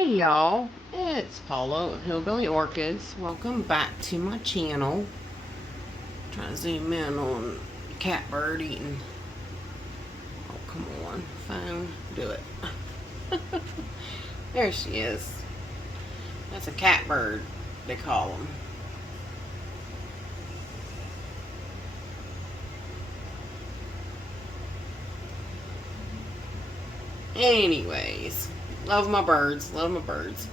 Hey y'all, it's Paula of Hillbilly Orchids. Welcome back to my channel. Trying to zoom in on Catbird eating. Oh, come on, phone, do it. There she is. That's a catbird, they call them. Anyways, love my birds, love my birds.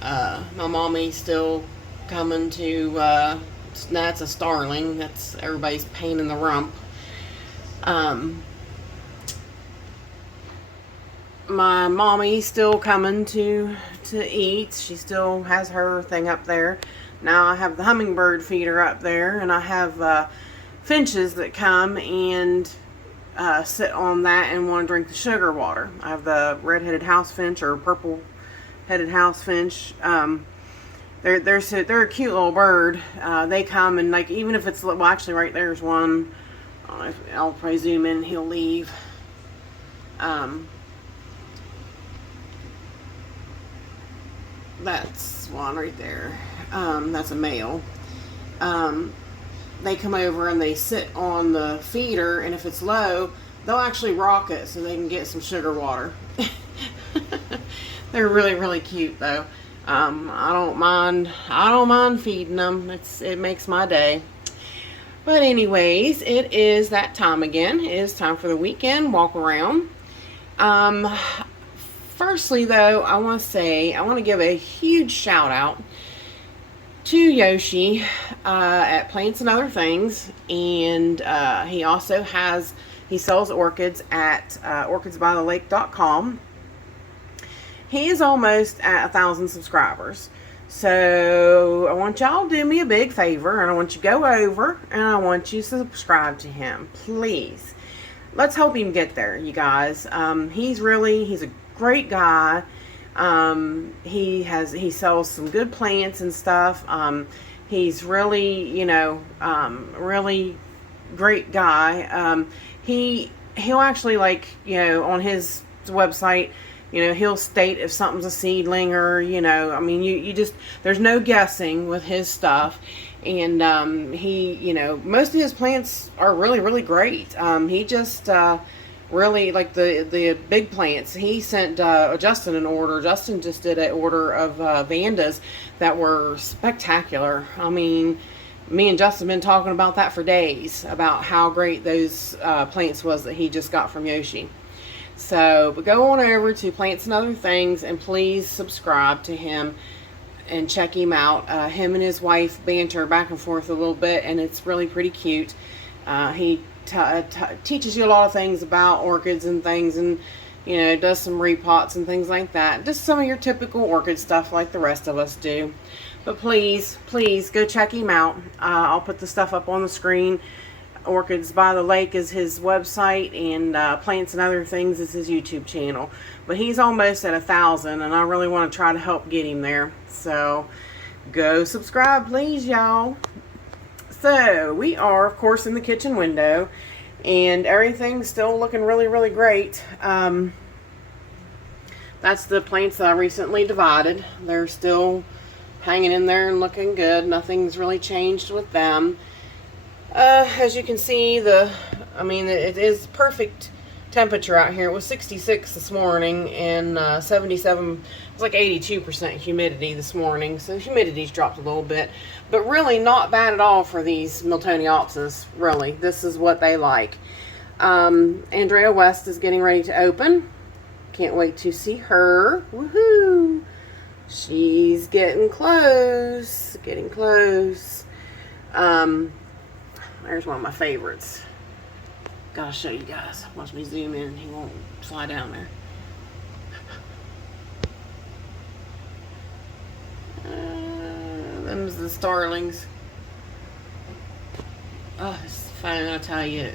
My mommy's still coming to, that's a starling. That's everybody's pain in the rump. My mommy's still coming to eat. She still has her thing up there. Now I have the hummingbird feeder up there, and I have finches that come and sit on that and want to drink the sugar water. I have the red-headed house finch or purple-headed house finch. They're a cute little bird. They come and, like, even if it's, well, actually right there's one. I'll probably zoom in and he'll leave. That's one right there. That's a male. They come over and they sit on the feeder, and if it's low, they'll actually rock it so they can get some sugar water. They're really, really cute though. I don't mind feeding them. It makes my day. But anyways, it is that time again. It is time for the weekend walk around. Firstly though, I want to give a huge shout out to Yoshi at Plants and Other Things, and he sells orchids at orchidsbythelake.com. He is almost at 1,000 subscribers, so I want y'all to do me a big favor, and I want you to go over and I want you to subscribe to him, please. Let's help him get there, you guys. He's a great guy. He sells some good plants and stuff. He's really, really great guy. He'll actually, like, on his website, he'll state if something's a seedling or, I mean, you just, there's no guessing with his stuff. And, most of his plants are really, really great. He just, really, like the big plants, he sent Justin an order. Justin just did an order of Vandas that were spectacular. I mean, me and Justin have been talking about that for days, about how great those plants was that he just got from Yoshi. So, but go on over to Plants and Other Things and please subscribe to him and check him out. Him and his wife banter back and forth a little bit, and it's really pretty cute. He teaches you a lot of things about orchids and things, and does some repots and things like that. Just some of your typical orchid stuff like the rest of us do. But please go check him out. I'll put the stuff up on the screen. Orchids by the Lake is his website, and Plants and Other Things is his YouTube channel. But he's almost at 1,000, and I really want to try to help get him there. So go subscribe, please, y'all. So we are, of course, in the kitchen window, and everything's still looking really, really great. That's the plants that I recently divided. They're still hanging in there and looking good. Nothing's really changed with them. As you can see, it is perfect temperature out here. It was 66 this morning, and 77, it's like 82% humidity this morning, so humidity's dropped a little bit, but really not bad at all for these Miltoniopsis. Really, this is what they like. Andrea West is getting ready to open. Can't wait to see her. Woohoo! She's getting close, there's one of my favorites. Gotta show you guys. Watch me zoom in. He won't fly down there. Them's the starlings. Oh, it's fine, I'll tell you.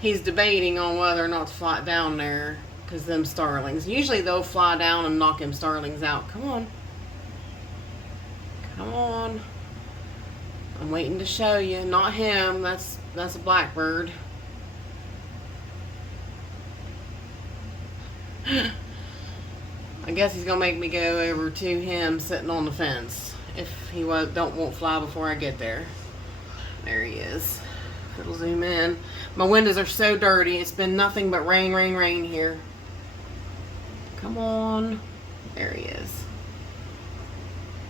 He's debating on whether or not to fly down there, because them starlings. Usually they'll fly down and knock them starlings out. Come on. Come on. I'm waiting to show you. Not him. That's a blackbird. I I guess he's gonna make me go over to him sitting on the fence if he won't fly before I get there. There he is. It'll zoom in. My windows are so dirty. It's been nothing but rain, rain, rain here. Come on. There he is.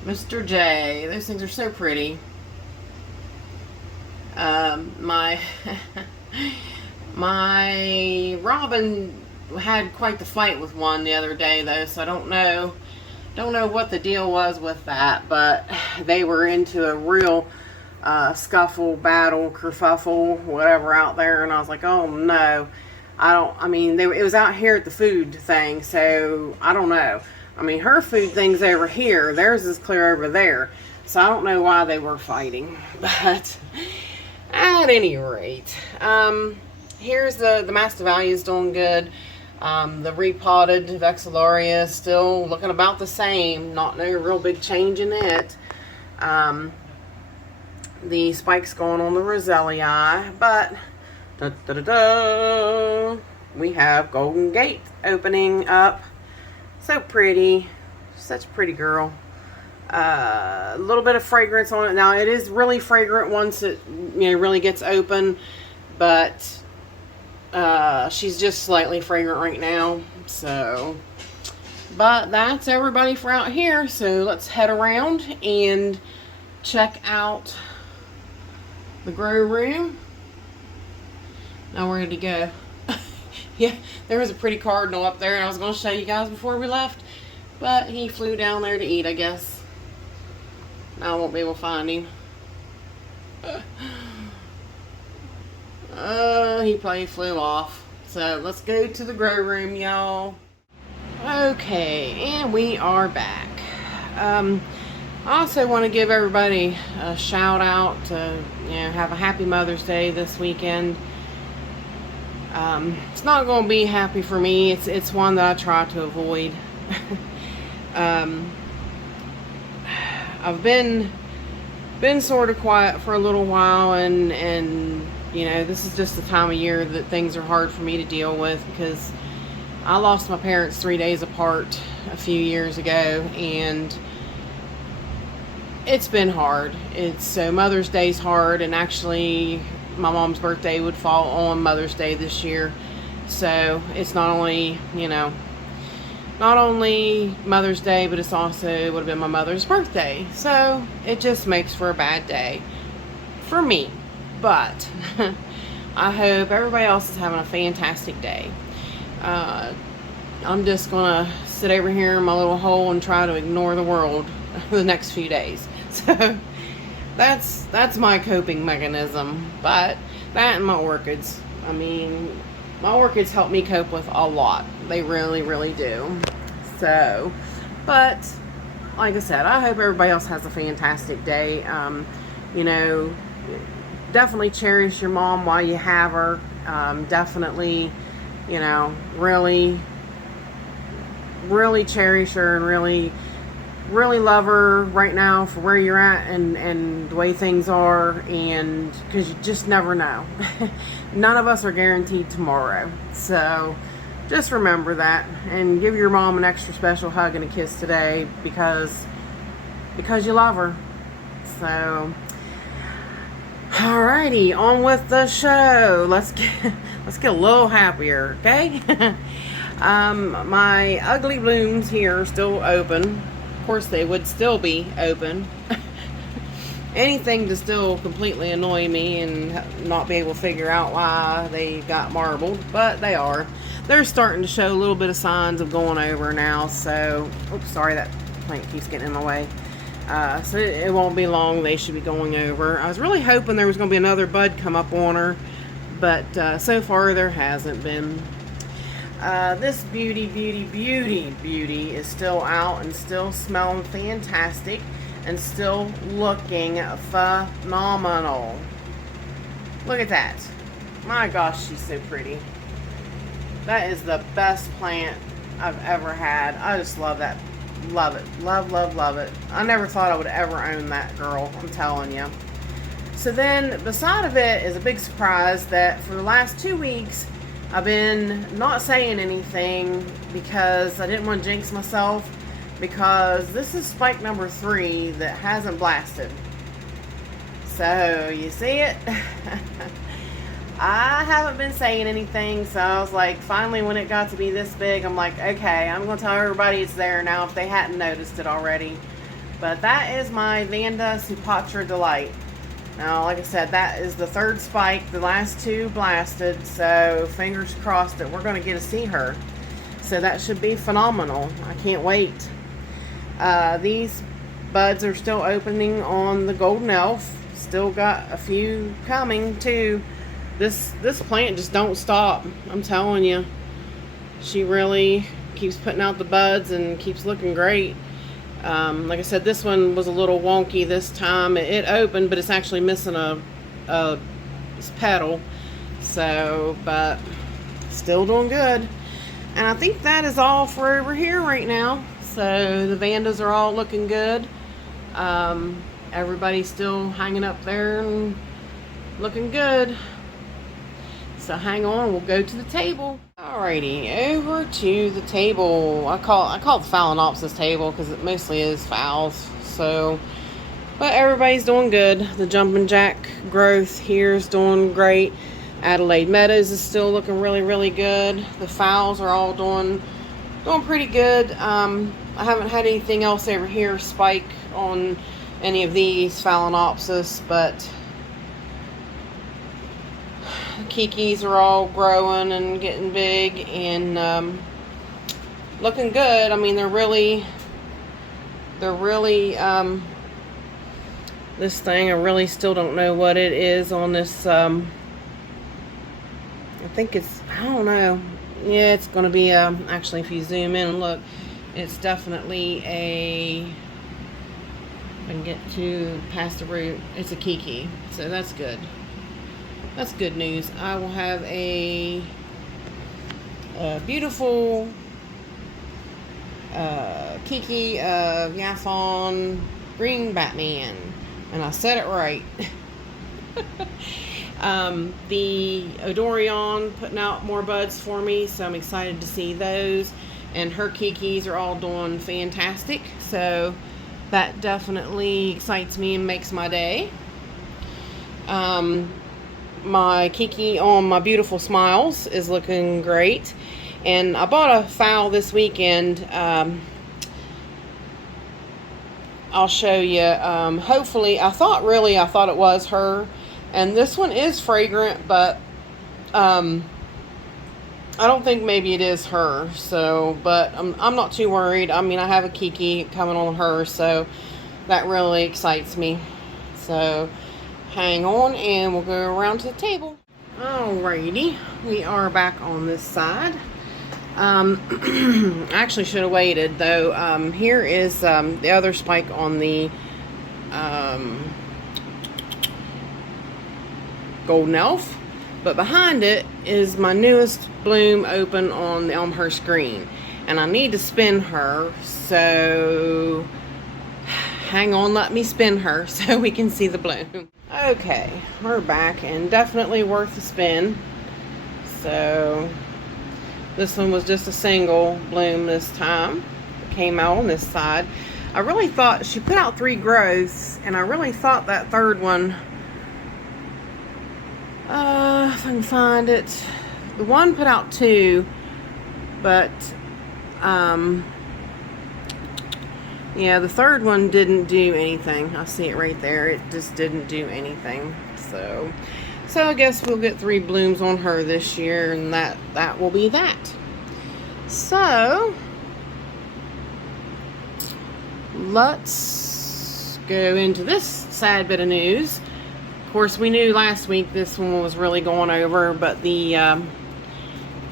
Mr. J. Those things are so pretty. My my Robin had quite the fight with one the other day though, so I don't know what the deal was with that, but they were into a real scuffle, battle, kerfuffle, whatever out there, and I was like, oh no. It was out here at the food thing, so I don't know. I mean, her food thing's over here, theirs is clear over there, so I don't know why they were fighting, but at any rate, here's the Masdevallia is doing good. The repotted Vexillarius is still looking about the same, not no real big change in it. The spike's going on the Rosellii, but we have Golden Gate opening up. So pretty, such a pretty girl. A little bit of fragrance on it. Now it is really fragrant once it really gets open, but she's just slightly fragrant right now. So, but that's everybody for out here. So let's head around and check out the grow room. Now where did he go? Yeah, there was a pretty cardinal up there and I was going to show you guys before we left, but he flew down there to eat, I guess. Now I won't be able to find him. He probably flew off. So let's go to the grow room, y'all. Okay, and we are back. I also want to give everybody a shout out to have a happy Mother's Day this weekend. It's not going to be happy for me. It's one that I try to avoid. I've been sort of quiet for a little while, and this is just the time of year that things are hard for me to deal with, because I lost my parents 3 days apart a few years ago, and it's been hard. So Mother's Day's hard, and actually my mom's birthday would fall on Mother's Day this year, so it's not only Mother's Day, but it's also would have been my mother's birthday, so it just makes for a bad day for me. But I hope everybody else is having a fantastic day. I'm just gonna sit over here in my little hole and try to ignore the world the next few days. So that's my coping mechanism. But that and my orchids. I mean, my orchids help me cope with a lot. They really, really do. So, but like I said, I hope everybody else has a fantastic day. Definitely cherish your mom while you have her. Definitely, really, really cherish her and really, really love her right now for where you're at and the way things are, and because you just never know. None of us are guaranteed tomorrow, so just remember that, and give your mom an extra special hug and a kiss today because you love her. So alrighty, on with the show. Let's get a little happier, okay? My ugly blooms here are still open. Of course they would still be open. Anything to still completely annoy me and not be able to figure out why they got marbled, but they are. They're starting to show a little bit of signs of going over now, so oops, sorry, that plant keeps getting in my way. So it won't be long, they should be going over. I was really hoping there was going to be another bud come up on her, but so far there hasn't been. This beauty is still out and still smelling fantastic and still looking phenomenal. Look at that. My gosh, she's so pretty. That is the best plant I've ever had. I just love that. Love it. Love, love, love it. I never thought I would ever own that girl, I'm telling you. So then, beside of it is a big surprise that for the last 2 weeks, I've been not saying anything because I didn't want to jinx myself, because this is spike number 3 that hasn't blasted. So you see it. I haven't been saying anything, so I was like, finally when it got to be this big, I'm like, okay, I'm going to tell everybody it's there now if they hadn't noticed it already. But that is my Vanda Supatra Delight. Now, like I said, that is the 3rd spike. The last 2 blasted, so fingers crossed that we're going to get to see her. So that should be phenomenal. I can't wait. These buds are still opening on the Golden Elf. Still got a few coming too. This plant just don't stop. I'm telling you. She really keeps putting out the buds and keeps looking great. Like I said, this one was a little wonky this time. It opened, but it's actually missing a petal. So, but still doing good. And I think that is all for over here right now. So the Vandas are all looking good. Everybody's still hanging up there and looking good. So hang on, we'll go to the table. Alrighty, over to the table. I call it the Phalaenopsis table because it mostly is phals. So, but everybody's doing good. The Jumping Jack growth here is doing great. Adelaide Meadows is still looking really, really good. The phals are all doing pretty good. I haven't had anything else over here spike on any of these Phalaenopsis, but Kikis are all growing and getting big and looking good. I mean, they're really this thing, I really still don't know what it is on this. I think it's, I don't know. Yeah, it's going to be actually, if you zoom in and look, it's definitely a, I can get to past the root, it's a Kiki, so that's good. That's good news. I will have a beautiful Kiki of Yaphon Green Batman, and I said it right. The Odorion putting out more buds for me, so I'm excited to see those. And her Kikis are all doing fantastic, so that definitely excites me and makes my day. My Kiki on my Beautiful Smiles is looking great. And I bought a fowl this weekend. I'll show you. Hopefully, I thought it was her. And this one is fragrant, but I don't think maybe it is her. So, but I'm not too worried. I mean, I have a Kiki coming on her, so that really excites me. So hang on and we'll go around to the table. Alrighty, we are back on this side. I actually should have waited though. Here is the other spike on the Golden Elf, but behind it is my newest bloom open on the Elmhurst Green, and I need to spin her, so hang on, let me spin her so we can see the bloom. Okay, we're back, and definitely worth the spin. So this one was just a single bloom this time. It came out on this side. I really thought she put out 3 growths, and I really thought that third one, if I can find it, the one put out 2, but yeah, the third one didn't do anything. I see it right there. It just didn't do anything. So I guess we'll get 3 blooms on her this year, and that will be that. So let's go into this sad bit of news. Of course, we knew last week this one was really going over, but the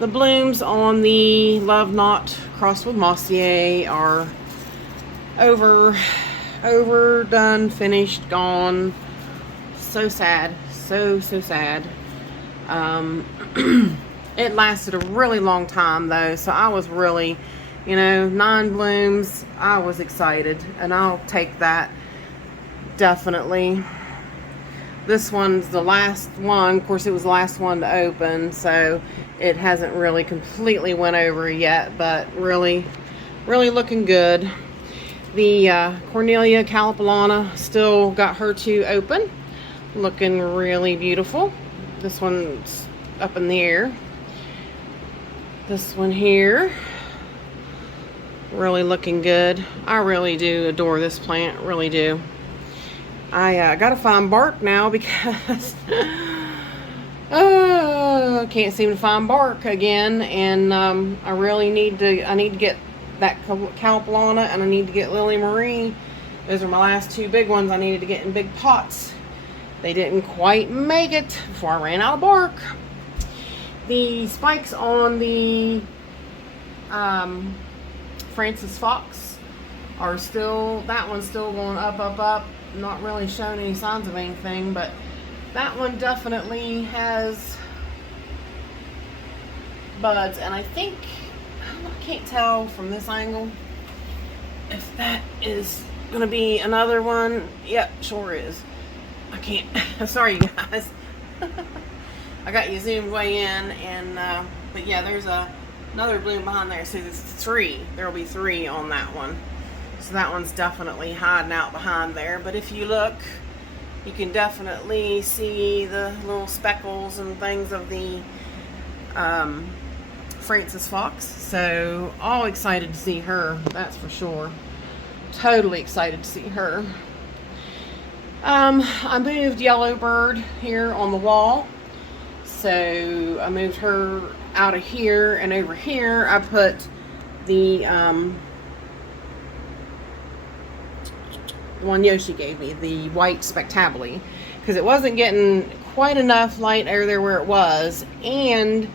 blooms on the Love Knot crossed with Mossier are overdone, finished, gone. So sad, so sad. It lasted a really long time though, so I was really, 9 blooms, I was excited, and I'll take that definitely. This one's the last one. Of course, it was the last one to open, so it hasn't really completely went over yet, but really, really looking good. The Cornelia Calipolana still got her two open, looking really beautiful. This one's up in the air. This one here, really looking good. I really do adore this plant, really do. I gotta find bark now because I can't seem to find bark again, and I really need to. I need to get that Calipolana, and I need to get Lily Marie. Those are my last two big ones I needed to get in big pots. They didn't quite make it before I ran out of bark. The spikes on the Francis Fox are still, that one's still going up, up, up. Not really showing any signs of anything, but that one definitely has buds. And I think, I can't tell from this angle if that is going to be another one. Yep, sure is. I can't. Sorry, you guys. I got you zoomed way in, and but yeah, there's another bloom behind there. So there's three. There will be three on that one. So that one's definitely hiding out behind there. But if you look, you can definitely see the little speckles and things of the Francis Fox. So all excited to see her, that's for sure. Totally excited to see her. I moved Yellowbird here on the wall. So I moved her out of here, and over here I put the one Yoshi gave me, the white Spectabile, because it wasn't getting quite enough light over there where it was, and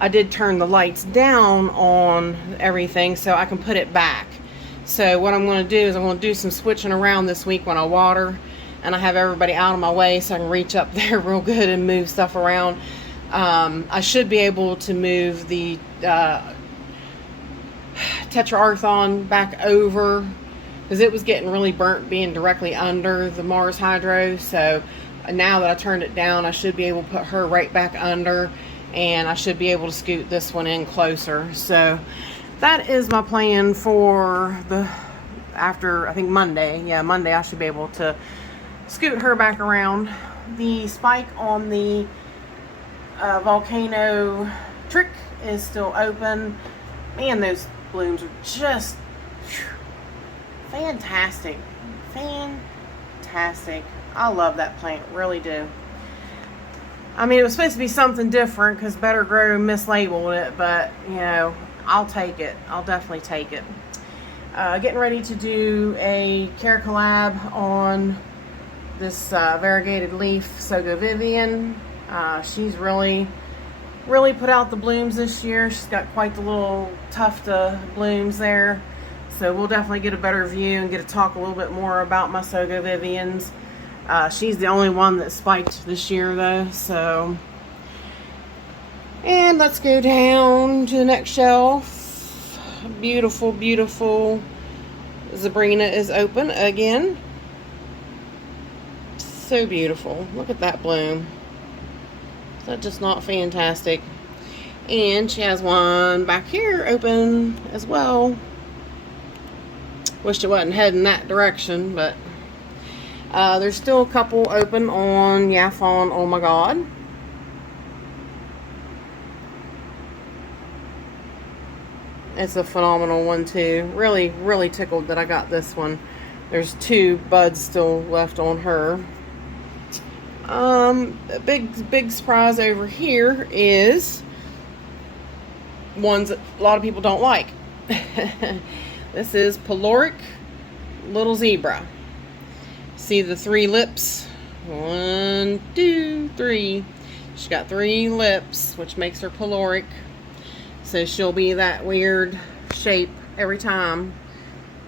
I did turn the lights down on everything so I can put it back. So what I'm going to do is I'm going to do some switching around this week when I water, and I have everybody out of my way so I can reach up there real good and move stuff around. I should be able to move the Tetraarthon back over, because it was getting really burnt being directly under the Mars Hydro. So now that I turned it down, I should be able to put her right back under, and I should be able to scoot this one in closer. So that is my plan for the, after I think Monday. Yeah, Monday I should be able to scoot her back around. The spike on the Volcano Trick is still open. Man, those blooms are just fantastic. Fantastic. I love that plant, really do. I mean, it was supposed to be something different because Better Grow mislabeled it, but you know, I'll take it. I'll definitely take it. Getting ready to do a care collab on this variegated leaf Sogo Vivian. She's really put out the blooms this year. She's got quite the little tuft of blooms there. So we'll definitely get a better view and get to talk a little bit more about my Sogo Vivians. She's the only one that spiked this year though. So, and let's go down to the next shelf. Beautiful, beautiful Zabrina is open again. So beautiful. Look at that bloom. Is that just not fantastic? And she has one back here open as well. Wish it wasn't heading that direction, but there's still a couple open on Yaphon. Oh my God. It's a phenomenal one too. Really, really tickled that I got this one. There's two buds still left on her. A big surprise over here is ones that a lot of people don't like. This is Peloric Little Zebra. See the three lips? 1, 2, 3. She's got 3 lips, which makes her Peloric. So she'll be that weird shape every time.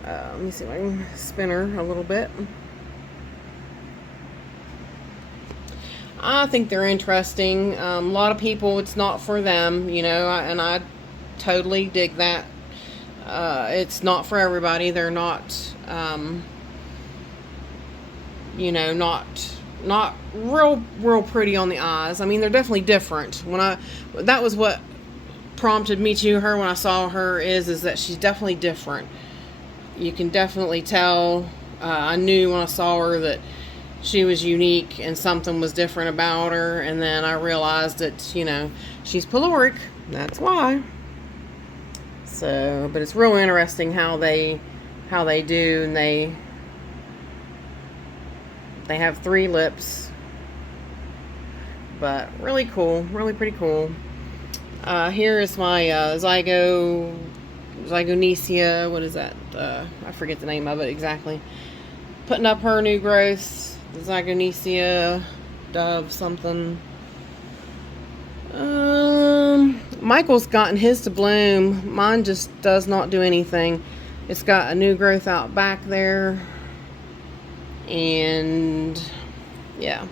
Let me see if I can spin her a little bit. I think they're interesting. A lot of people, it's not for them, you know, and I totally dig that. It's not for everybody. They're not, you know, not not real pretty on the eyes. I mean, they're definitely different. That was what prompted me to her when I saw her, is that she's definitely different. You can definitely tell. I knew when I saw her that she was unique and something was different about her, and then I realized that, you know, she's pyloric. That's why. So, but it's real interesting how they do, and they have 3 lips. But really cool, really pretty cool. Here is my Zygonesia. What is that? I forget the name of it exactly. Putting up her new growth. The Zygonesia Dove something. Michael's gotten his to bloom. Mine just does not do anything. It's got a new growth out back there. And yeah.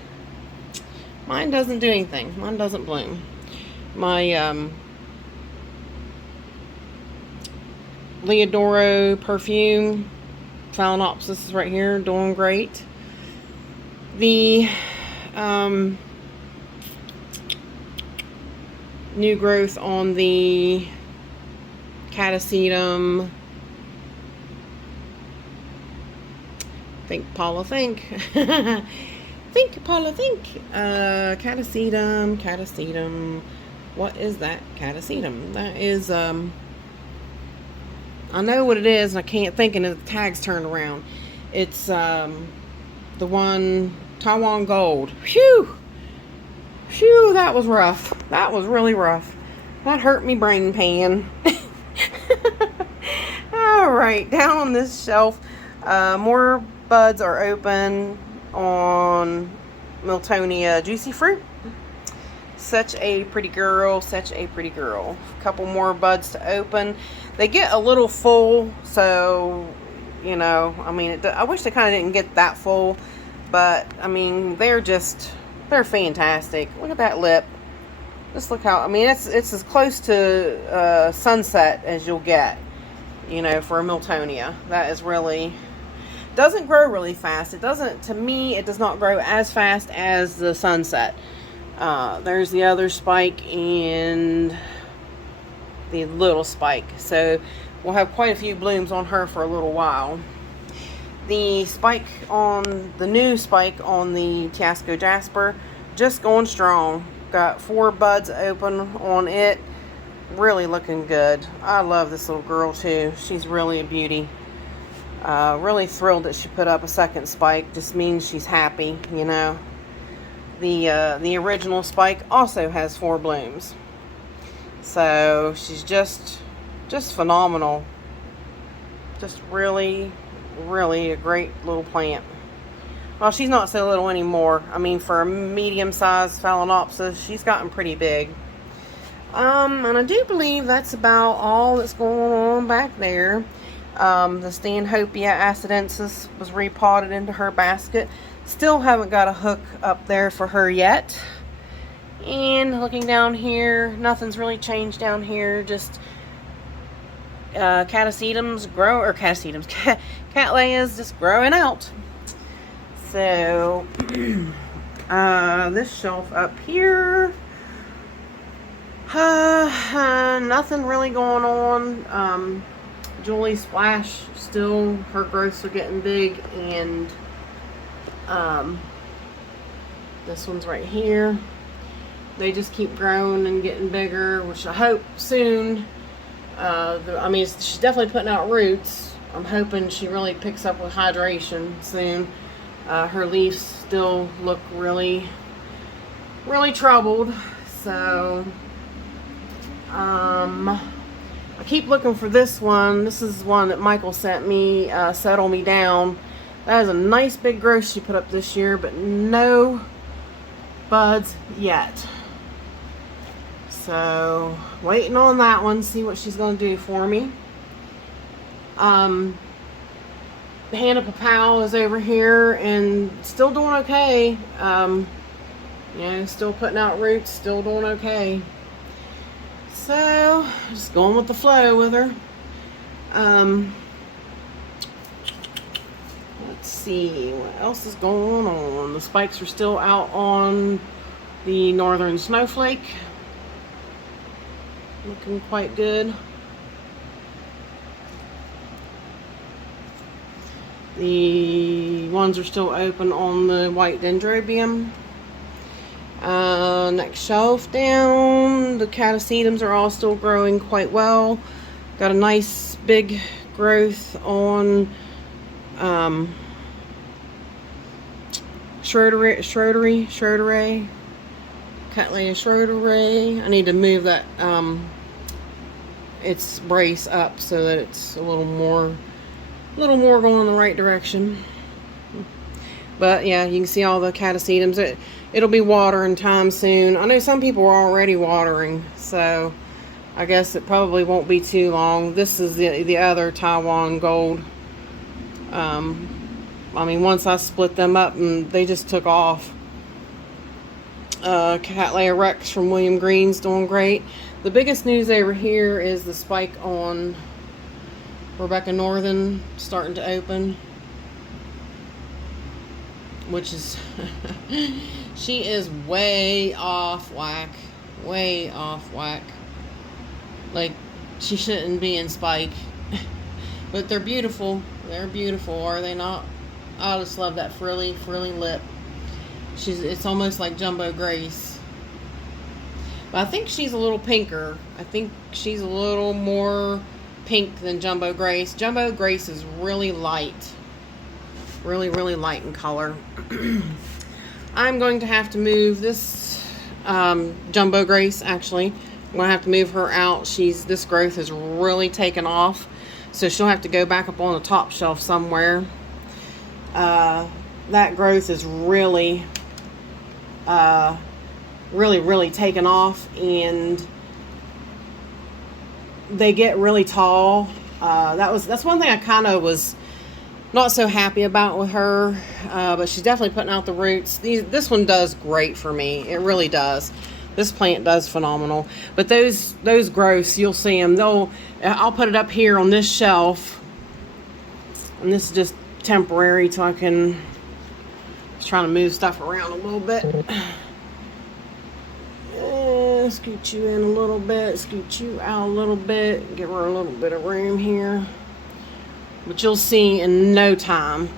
Mine doesn't do anything. Mine doesn't bloom. My Leodoro perfume Phalaenopsis is right here, doing great. The new growth on the Catasetum. Think, Paula, think. Think, Paula, think. Catasetum. What is that? Catasetum. That is, I know what it is, and I can't think, and the tag's turned around. It's, the one, Taiwan Gold. Phew! Phew, that was rough. That was really rough. That hurt me brain pan. Alright, down on this shelf, more buds are open on Miltonia Juicy Fruit. Such a pretty girl, such a pretty girl. A couple more buds to open. They get a little full, so, you know, I mean, I wish they kind of didn't get that full, but, I mean, they're fantastic. Look at that lip. Just look how, I mean, it's as close to sunset as you'll get, you know, for a Miltonia. That is really, doesn't grow really fast. It doesn't, to me, it does not grow as fast as the sunset. There's the other spike and the little spike. So we'll have quite a few blooms on her for a little while. The new spike on the Tiasco Jasper, just going strong. Got 4 buds open on it. Really looking good. I love this little girl too. She's really a beauty. Really thrilled that she put up a second spike. Just means she's happy, you know. The original spike also has 4 blooms. So she's just phenomenal. Just really, really a great little plant. Well, she's not so little anymore. I mean, for a medium-sized Phalaenopsis, she's gotten pretty big. And I do believe that's about all that's going on back there. The Stanhopea acidensis was repotted into her basket. Still haven't got a hook up there for her yet. And looking down here, nothing's really changed down here. Just Catasetums Cattleyas just growing out. So this shelf up here, nothing really going on. Julie Splash, still her growths are getting big, and this one's right here. They just keep growing and getting bigger, which I hope soon. I mean, she's definitely putting out roots. I'm hoping she really picks up with hydration soon. Her leaves still look really, really troubled. So, I keep looking for this one. This is one that Michael sent me, Settle Me Down. That is a nice big growth she put up this year, but no buds yet. So, waiting on that one, see what she's going to do for me. Hannah Papal is over here and still doing okay. You know, still putting out roots, still doing okay. So, just going with the flow with her. Let's let's see what else is going on. The spikes are still out on the northern snowflake. Looking quite good. The ones are still open on the white dendrobium. Next shelf down, the catasetums are all still growing quite well. Got a nice big growth on Schroederay, Cattleya Schroederay. I need to move that its brace up so that it's a little more going in the right direction. But yeah, you can see all the catasetums. It'll be watering time soon. I know some people are already watering, so I guess it probably won't be too long. This is the other Taiwan Gold. I mean, once I split them up, and they just took off. Cattleya Rex from William Green's doing great. The biggest news over here is the spike on Rebecca Northern starting to open, which is she is way off whack. Like, she shouldn't be in spike. But they're beautiful, are they not? I just love that frilly lip. It's almost like Jumbo Grace, but I think she's a little pinker. I think she's a little more pink than Jumbo Grace. Jumbo Grace is really light, really light in color. I'm going to have to move this Jumbo Grace. Actually, I'm going to have to move her out. This growth has really taken off, so she'll have to go back up on the top shelf somewhere. That growth is really taken off, and they get really tall. That's one thing I kind of was not so happy about with her, but she's definitely putting out the roots. This one does great for me. It really does. This plant does phenomenal. But those growths, you'll see them. I'll put it up here on this shelf, and this is just temporary till I can. Just trying to move stuff around a little bit. Scoot you in a little bit, scoot you out a little bit, give her a little bit of room here. But you'll see in no time.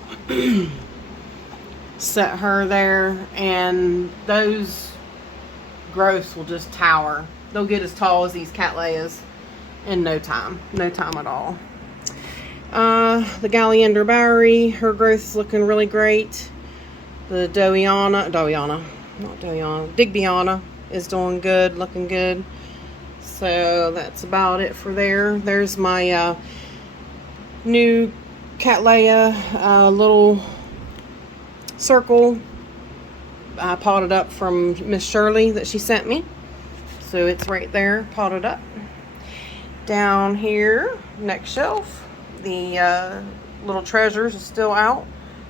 Set her there, and those growths will just tower. They'll get as tall as these Cattleyas in no time at all. The Galleander Bowery, her growth is looking really great. The Digbyana is doing good, looking good. So that's about it for there. There's my new Cattleya little circle I potted up from Miss Shirley that she sent me. So it's right there, potted up. Down here, next shelf, the little treasures is still out.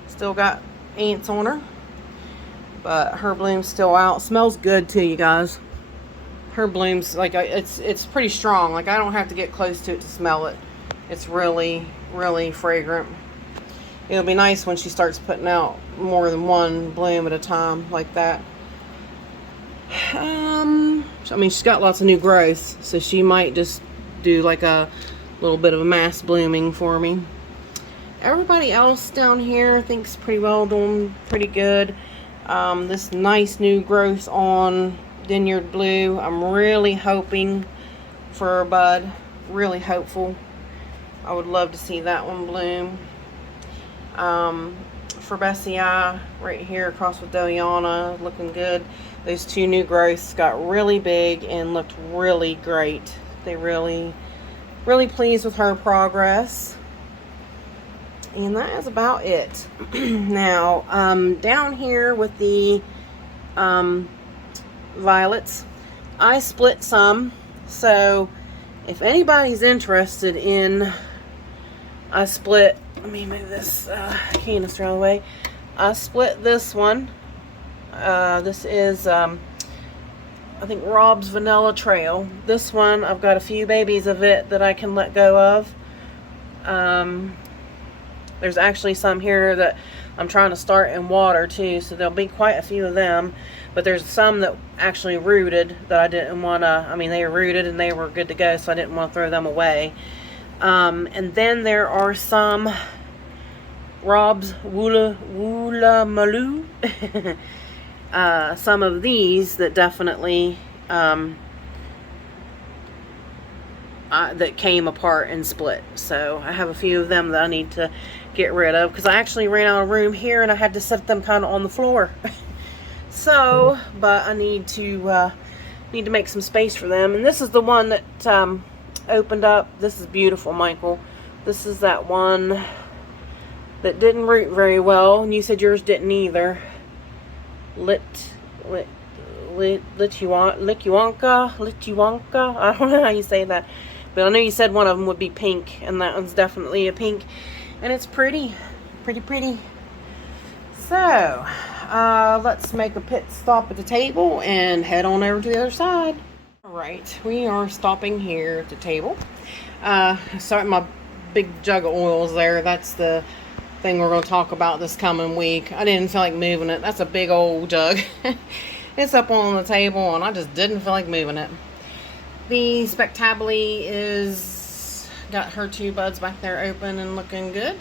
Still got ants on her, but her bloom's still out. Smells good too, you guys. Her bloom's like, it's pretty strong. Like, I don't have to get close to it to smell it. It's really fragrant. It'll be nice when she starts putting out more than one bloom at a time like that. I mean, she's got lots of new growth, so she might just do like a little bit of a mass blooming for me. Everybody else down here I think's pretty well, doing pretty good. This nice new growth on Vineyard Blue, I'm really hoping for a bud. Really hopeful. I would love to see that one bloom. For Bessie I, right here across with Deliana, looking good. Those two new growths got really big and looked really great. They really pleased with her progress. And that is about it. Now, down here with the violets, I split some. So, if anybody's interested in, I split, let me move this canister out of the way. I split this one. This is, I think, Rob's Vanilla Trail. This one, I've got a few babies of it that I can let go of. There's actually some here that I'm trying to start in water too, so there'll be quite a few of them. But there's some that actually rooted that I didn't want to, I mean, they were rooted and they were good to go, so I didn't want to throw them away. And then there are some Rob's Woola Maloo. Some of these that definitely that came apart and split. So I have a few of them that I need to get rid of because I actually ran out of room here and I had to set them kind of on the floor. So, but I need to make some space for them. And this is the one that opened up. This is beautiful, Michael. This is that one that didn't root very well, and you said yours didn't either. Lituanka. I don't know how you say that, but I know you said one of them would be pink, and that one's definitely a pink, and it's pretty. So, let's make a pit stop at the table and head on over to the other side. Alright, we are stopping here at the table. Sorry, my big jug of oils there. That's the thing we're going to talk about this coming week. I didn't feel like moving it. That's a big old jug. It's up on the table and I just didn't feel like moving it. The Spectably is got her two buds back there open and looking good.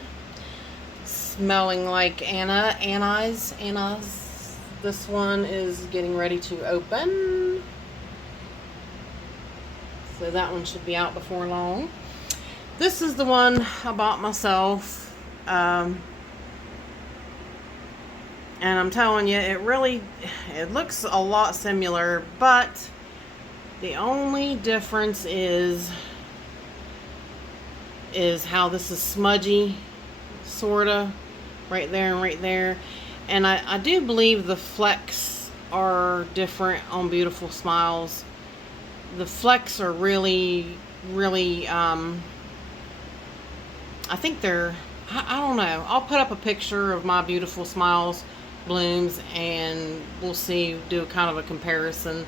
Smelling like Anna's. This one is getting ready to open. So that one should be out before long. This is the one I bought myself. And I'm telling you, it looks a lot similar, but the only difference is how this is smudgy, sorta, right there and right there. And I do believe the flecks are different on Beautiful Smiles. The flecks are really, I think they're, I don't know. I'll put up a picture of my Beautiful Smiles blooms and we'll see, do kind of a comparison.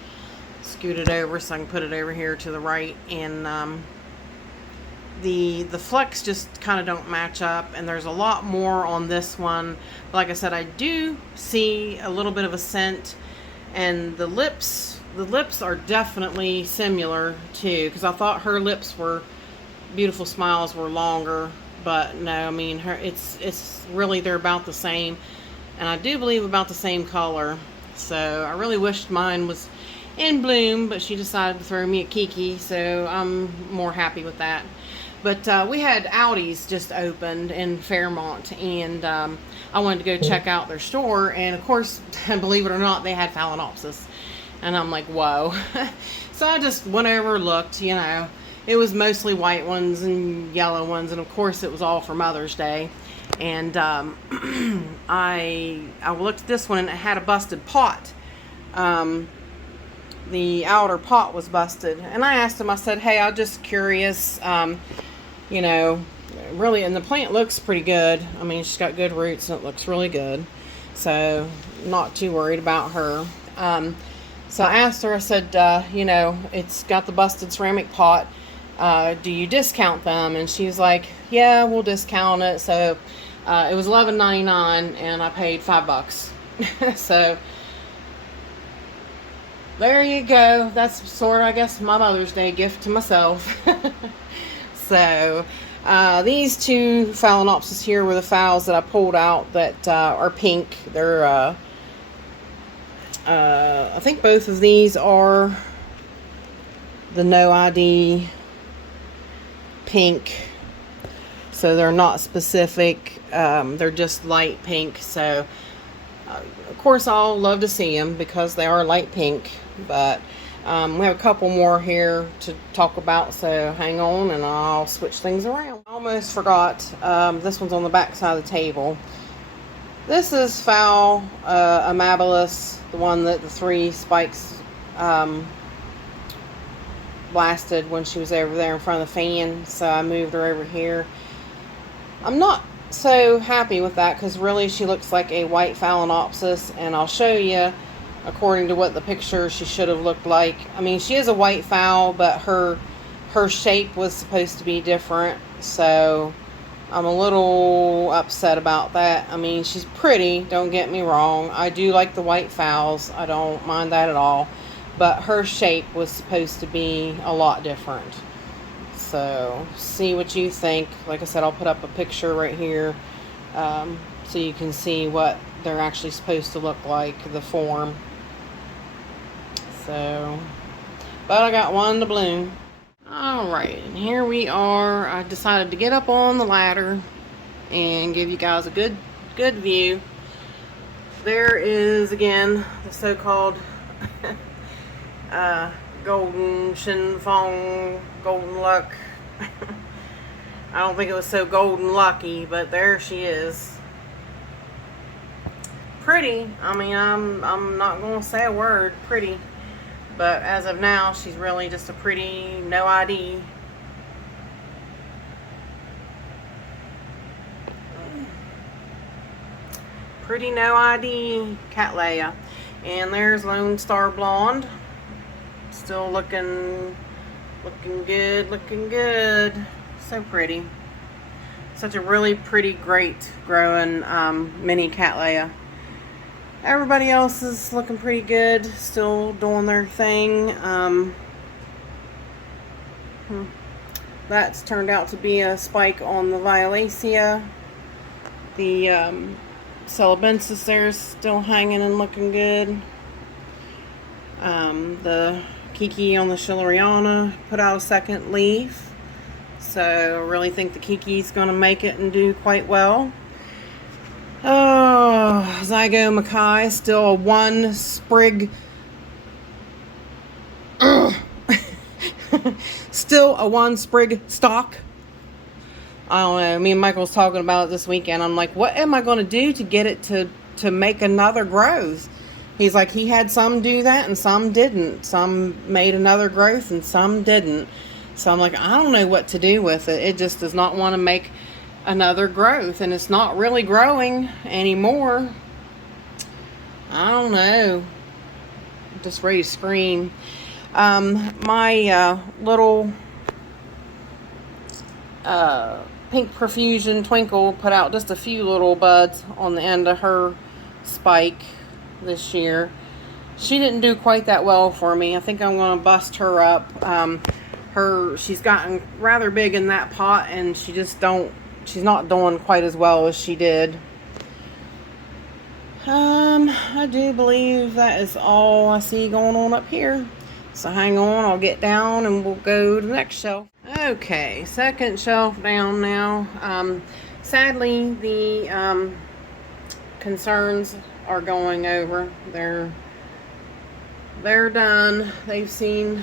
Scoot it over so I can put it over here to the right. And the flecks just kind of don't match up, and there's a lot more on this one. But like I said, I do see a little bit of a scent, and the lips are definitely similar too, because I thought her lips were, Beautiful Smiles were longer. But no, I mean, it's really, they're about the same. And I do believe about the same color. So I really wished mine was in bloom, but she decided to throw me a Kiki. So I'm more happy with that. But we had Audi's just opened in Fairmont. And I wanted to go check out their store. And of course, believe it or not, they had Phalaenopsis. And I'm like, whoa. So I just went over, looked, you know. It was mostly white ones and yellow ones, and of course it was all for Mother's Day. And I looked at this one and it had a busted pot. The outer pot was busted, and I asked him, I said, hey, I'm just curious, you know, really, and the plant looks pretty good. I mean, she's got good roots and it looks really good, so not too worried about her. So I asked her, I said, you know, it's got the busted ceramic pot. Do you discount them? And she was like, yeah, we'll discount it. So it was $11.99 and I paid $5. So there you go. That's sort of, I guess, my Mother's Day gift to myself. So these two Phalaenopsis here were the phals that I pulled out that are pink. They're I think both of these are the No ID pink, so they're not specific, they're just light pink. So of course I'll love to see them because they are light pink, but we have a couple more here to talk about, so hang on and I'll switch things around. I almost forgot, this one's on the back side of the table. This is Phal Amabilis, the one that the 3 spikes blasted when she was over there in front of the fan, so I moved her over here. I'm not so happy with that because really she looks like a white Phalaenopsis, and I'll show you according to what the picture she should have looked like. I mean, she is a white phal, but her shape was supposed to be different, so I'm a little upset about that. I mean, she's pretty, don't get me wrong. I do like the white fowls. I don't mind that at all. But her shape was supposed to be a lot different. So, see what you think. Like I said, I'll put up a picture right here so you can see what they're actually supposed to look like, the form. So, but I got one to bloom. Alright, and here we are. I decided to get up on the ladder and give you guys a good view. There is, again, the so-called golden Shin Fong, golden luck. I don't think it was so golden lucky, but there she is. Pretty. I mean, I'm not going to say a word. Pretty. But as of now, she's really just a pretty no ID. Pretty no ID Cattleya. And there's Lone Star Blonde. Still looking good. So pretty. Such a really pretty, great growing mini Cattleya. Everybody else is looking pretty good, still doing their thing. That's turned out to be a spike on the Violacea. The Celebensis there is still hanging and looking good. The Kiki on the Schilleriana put out a second leaf. So I really think the Kiki's going to make it and do quite well. Oh, Zygo Mackay, still a one sprig. Still a one sprig stock. I don't know. Me and Michael was talking about it this weekend. I'm like, what am I going to do to get it to make another growth? He's like, he had some do that and some didn't. Some made another growth and some didn't. So I'm like, I don't know what to do with it. It just does not want to make another growth, and it's not really growing anymore. I don't know. I'm just ready to scream. My little Pink Profusion Twinkle put out just a few little buds on the end of her spike this year. She didn't do quite that well for me. I think I'm going to bust her up. She's gotten rather big in that pot, and she's not doing quite as well as she did. I do believe that is all I see going on up here. So hang on, I'll get down and we'll go to the next shelf. Okay, second shelf down now. Sadly, the concerns are going over. They're done. They've seen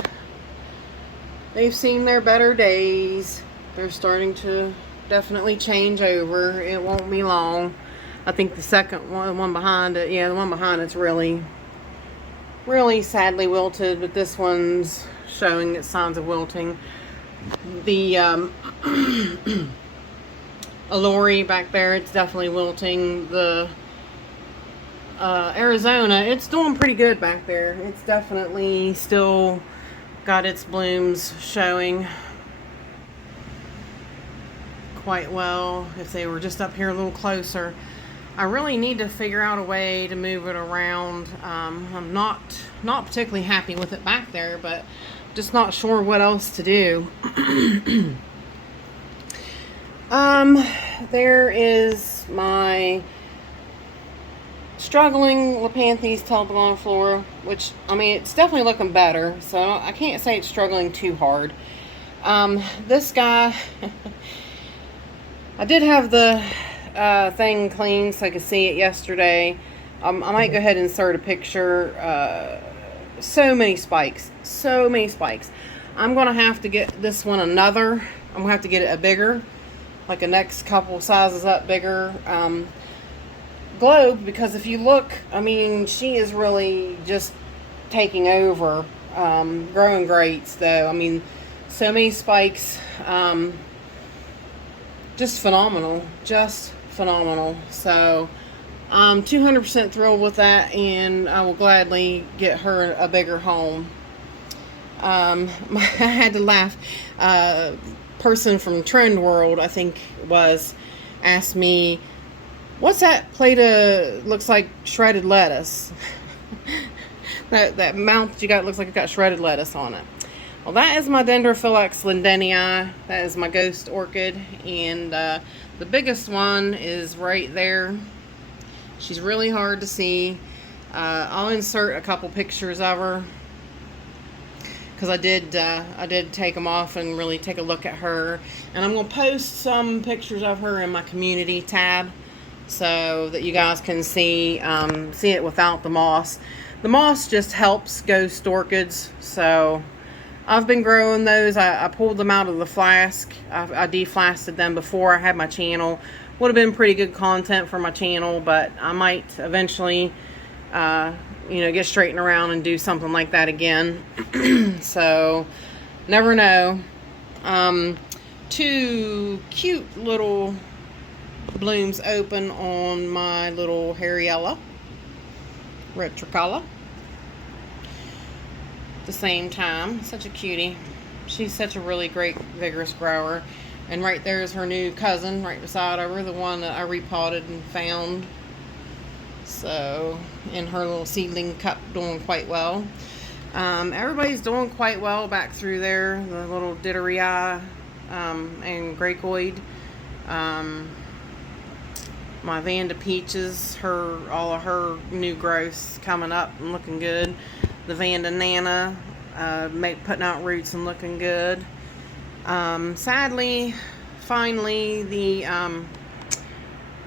their better days. They're starting to definitely change over. It won't be long. I think the second one, the one behind it, yeah, the one behind it's really sadly wilted, but this one's showing its signs of wilting. The Alori back there, it's definitely wilting. The Arizona, it's doing pretty good back there. It's definitely still got its blooms showing quite well. If they were just up here a little closer. I really need to figure out a way to move it around. I'm not particularly happy with it back there, but just not sure what else to do. There is my struggling Lepanthes telegoniflora, which, I mean, it's definitely looking better, so I can't say it's struggling too hard. This guy, I did have the thing cleaned so I could see it yesterday. I might go ahead and insert a picture. So many spikes. I'm going to have to get this one I'm going to have to get it a bigger, like a next couple sizes up bigger globe, because if you look, I mean, she is really just taking over. Growing great, though. I mean, so many spikes. Just phenomenal. So I'm 200% thrilled with that, and I will gladly get her a bigger home. I had to laugh. person from Trend World, I think it was, asked me, what's that plate of, looks like shredded lettuce? that mount that you got looks like it got shredded lettuce on it. Well, that is my Dendrophylax lindenii. That is my ghost orchid. And the biggest one is right there. She's really hard to see. I'll insert a couple pictures of her, because I did take them off and really take a look at her. And I'm going to post some pictures of her in my community tab, so that you guys can see it without the moss. The moss just helps ghost orchids. So I've been growing those. I pulled them out of the flask. I deflasted them before I had my channel. Would have been pretty good content for my channel, but I might eventually get straightened around and do something like that again. So never know. Two cute little blooms open on my little Harryella retricola at the same time. Such a cutie. She's such a really great vigorous grower. And right there is her new cousin right beside her, the one that I repotted and found. So, in her little seedling cup, doing quite well. Everybody's doing quite well back through there. The little Didderii and Gracoid. My Vanda Peaches, all of her new growths coming up and looking good. The Vanda Nana putting out roots and looking good. Sadly, finally, the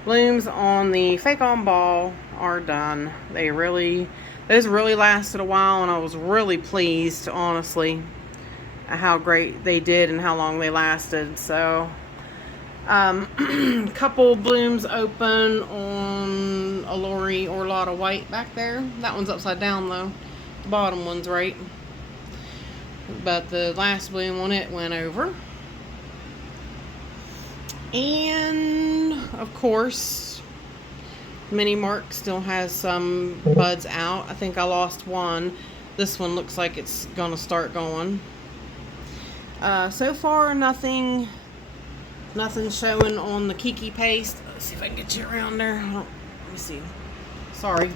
blooms on the Fake On Ball are done. Those really lasted a while, and I was really pleased, honestly, at how great they did and how long they lasted. So, couple blooms open on Alluri Orlata White back there. That one's upside down though. The bottom one's right. But the last bloom on it went over. And of course, Mini Mark still has some buds out. I think I lost one. This one looks like it's gonna start going. So far, nothing showing on the Kiki paste. Let's see if I can get you around there. Let me see. Sorry.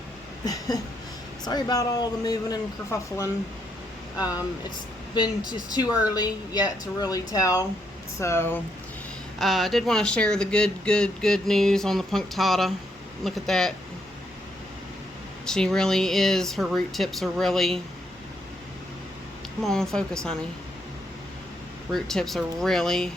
Sorry about all the moving and kerfuffling. It's been just too early yet to really tell. So I did want to share the good news on the punctata. Look at that. She really is. Her root tips are really... Come on, focus, honey. Root tips are really...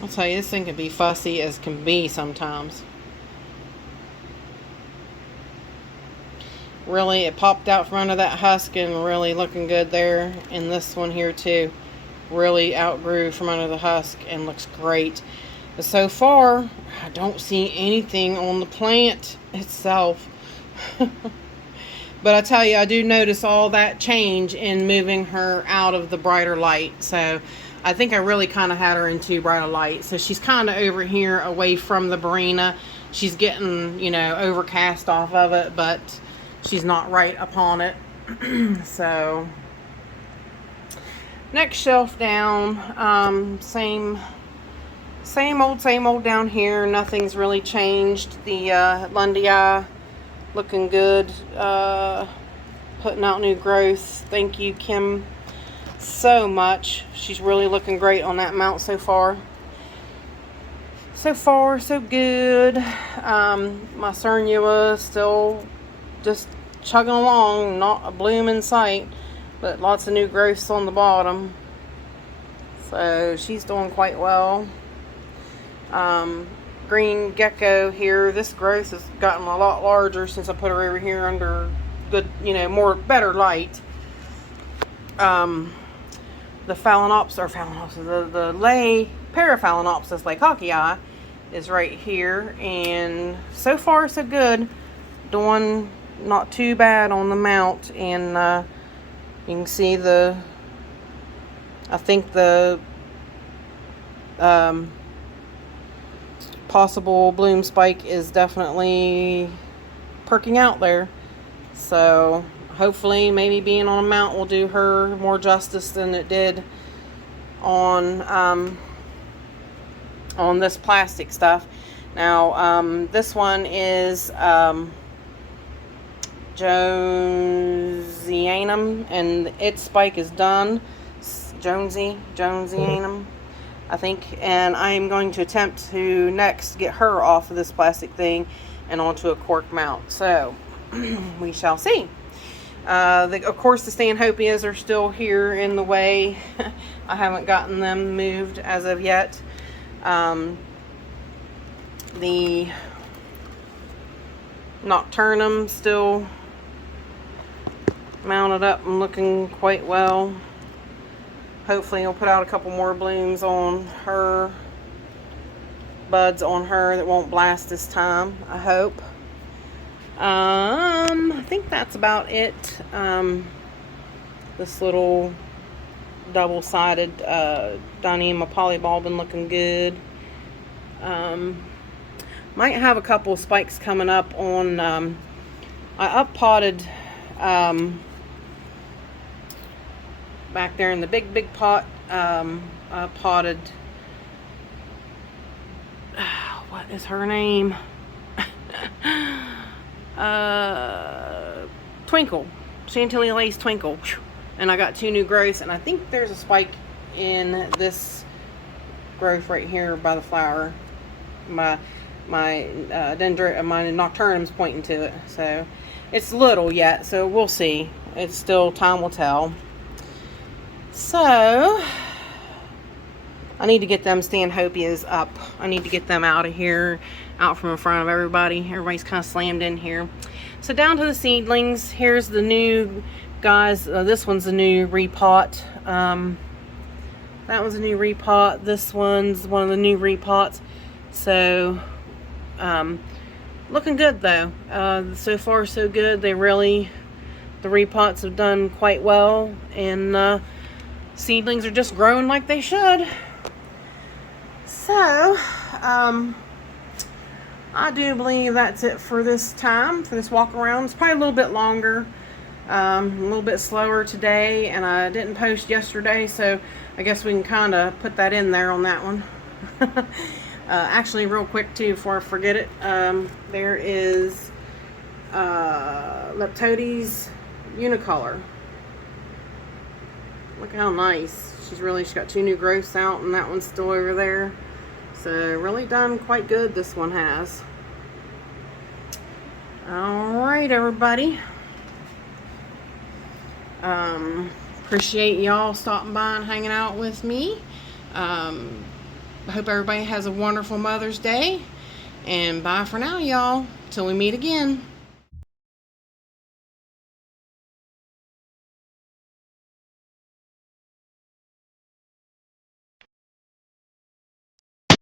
I'll tell you, this thing can be fussy as can be sometimes. Really, it popped out from under that husk and really looking good there. And this one here too, really outgrew from under the husk and looks great. But so far, I don't see anything on the plant itself. But I tell you, I do notice all that change in moving her out of the brighter light. So I think I really kind of had her in too bright a light. So she's kind of over here away from the Barina. She's getting, overcast off of it, but she's not right upon it. So next shelf down, same old down here. Nothing's really changed. The Lundii looking good, putting out new growth. Thank you, Kim, so much. She's really looking great on that mount so far. So far, so good. My Cernua still just chugging along, not a bloom in sight, but lots of new growths on the bottom. So she's doing quite well. Green Gecko here, this growth has gotten a lot larger since I put her over here under good, better light. The the lay Paraphalaenopsis leycockii is right here, and so far so good. Doing not too bad on the mount, and you can see I think the possible bloom spike is definitely perking out there. So hopefully maybe being on a mount will do her more justice than it did on this plastic stuff. Now this one is Jonesyanum, and its spike is done. Jonesyanum, I think, and I am going to attempt to next get her off of this plastic thing and onto a cork mount. So we shall see. Of course, the Stanhopias are still here in the way. I haven't gotten them moved as of yet. The Nocturnum still mounted up and looking quite well. Hopefully he'll put out a couple more blooms on her, buds on her that won't blast this time, I hope. I think that's about it. This little double-sided Dyneema polybulbin looking good. Might have a couple spikes coming up on, I up-potted back there in the big pot. I potted, what is her name? Twinkle, Chantilly Lace Twinkle, and I got 2 new growths, and I think there's a spike in this growth right here by the flower. My Nocturnum's pointing to it, so it's little yet, so we'll see. It's still, time will tell. So I need to get them Stanhopias up. I need to get them out of here, out from in front of everybody. Everybody's kind of slammed in here. So down to the seedlings. Here's the new guys. This one's a new repot. That was a new repot. This one's one of the new repots. So looking good though. So far so good. The repots have done quite well, and seedlings are just growing like they should. So I do believe that's it for this time, for this walk around. It's probably a little bit longer, a little bit slower today, and I didn't post yesterday, so I guess we can kind of put that in there on that one. Actually, real quick too, before I forget it, there is Leptodes unicolor. Look how nice. She's got 2 new growths out, and that one's still over there. So really done quite good, this one has. Alright, everybody. Appreciate y'all stopping by and hanging out with me. I hope everybody has a wonderful Mother's Day. And bye for now, y'all. Till we meet again.